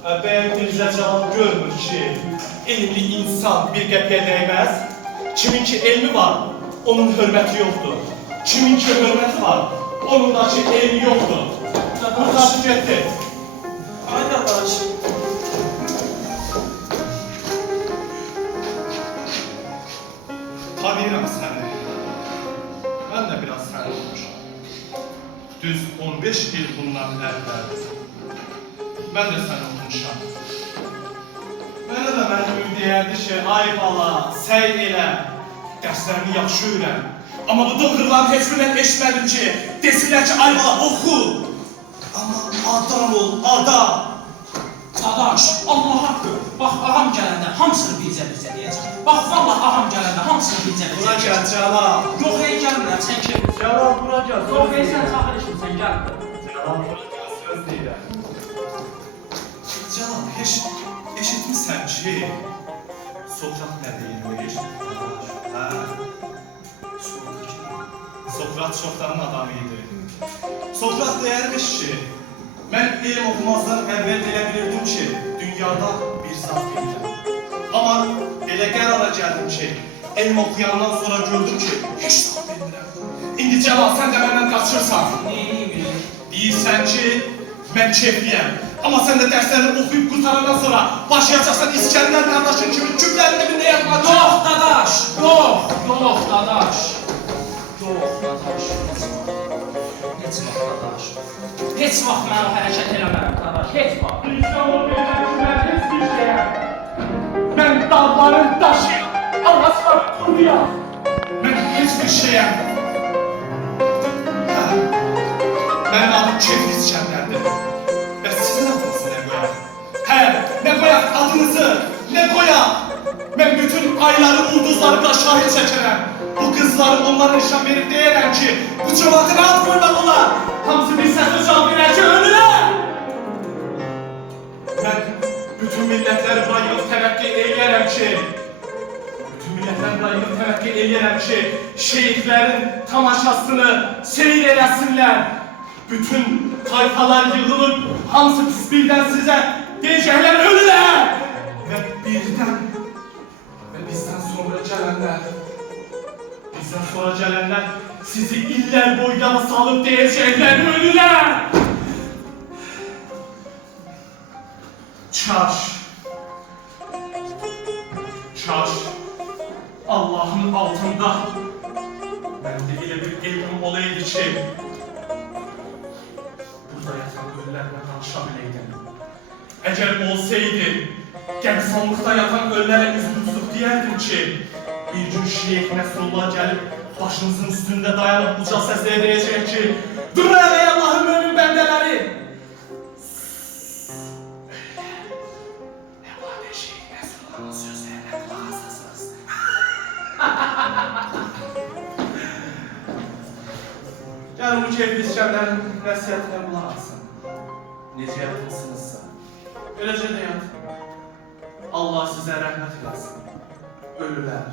Bəyəm Mirzə Cəlal görmür ki, elmli insan bir qəpiyə dəymez. Kimin ki elmi var, onun hörməti yoxdur. Kimin ki hörməti var, onun da ki elmi yoxdur. Qurtardı getdi. Ay qardaş. Tanıyıram səni. Mən də biraz səni olmuşam. Düz 15 il bundan əvvəl. Mən də səni oxumuşam. Mənə də müəllimim deyərdi ki, ay bala, səy elə, dərslərini yaxşı öyrən. Amma bu dığırların heç birindən eşitmədim ki, desinlər ki, ay bala, oxu. Amma adam ol, adam. Dadaş, Allah haqqı. Bax, ağam gələndə hamısını bizə deyəcək. Bax, vallah ağam gələndə hamısını bizə Bura deyəcək. gəl, Cəlal. Yox, gəlmirəm, sən ki. Cəlal, bura gəl. Yox, sən çağırışın, sən gəl. Cəlal, bura gəl, söz deyirəm. Cəlal, eşitmişsən ki, Sokrat nə deyirmiş? Hə? Sokrat çoxdanın adamı idi. Sokrat deyərmiş ki, mən elm oxumazdan əvvəl elə bilirdim ki, dünyada bir zat bilirəm. Amma elə qərara gəldim ki, elm oxuyandan sonra gördüm ki, heç zat bilmirəm. İndi Cəlal, sən də məndən qaçırsan. Neyim? Deyirsən ki, mən keyfliyəm. Amma sən də dərslərini oxuyub qurtarandan sonra başlayacaqsan İskəndər qardaşın kimi küplərin dibində yatmaca. Yox, dadaş, yox, yox, dadaş. Yox, dadaş, heç vaxt dadaş. Heç vaxt mən o hərəkət eləmərəm, dadaş, heç vaxt. İnsan ol bilməm ki, mən heç bir şeyəm. Mən dağların daşıyam, ağaçların quruyam. Mən heç bir şeyəm. Hə, mənim adım Keyf İskəndərdir. Və sizin adınızı nə qoyaq? Hə, nə qoyaq adınızı, nə qoyaq? Mən bütün ayları, ulduzları da şahit çəkərəm. Bu qızları onlara nişan verib deyərəm ki, bu cəmatı nə atmırlar? Hamısı bir səslə cavab verər ki, ölürəm! Mən bütün millətləri buna yığıb təvəqqi eləyərəm ki, şeyhlərin tamaşasını seyir eləsinlər. Bütün tayfalar yığılıb, hamısı pis birdən sizə deyəcəklər ölürəm! Və bizdən sonra gələnlər sizi iller boydan salıp deyəcəklər ölürəm! Çaş, Allah'ın altında bende elə bir elmim olaydı ki, burada yatan ölülərlə danışa biləydim. Əgər olsaydı, qəbristanlıqda yatan ölülərə üzünü tutub deyərdim ki, bir gün Şeyh Nəsrullah gəlib başınızın üstündə dayanıb uca səslə deyəcək ki, dur ey Allah'ın mömin bəndələri! Öyle, Mevlana Şeyh Nəsrullah'ın sözlerine kulaq asasınız. Gəlin bu Keyf İskəndərin nəsiyyətinə qulaq asın. Necə yatmışsınızsa, öləcə də yatın. Allah sizə rəhmət eləsin. Ölülər.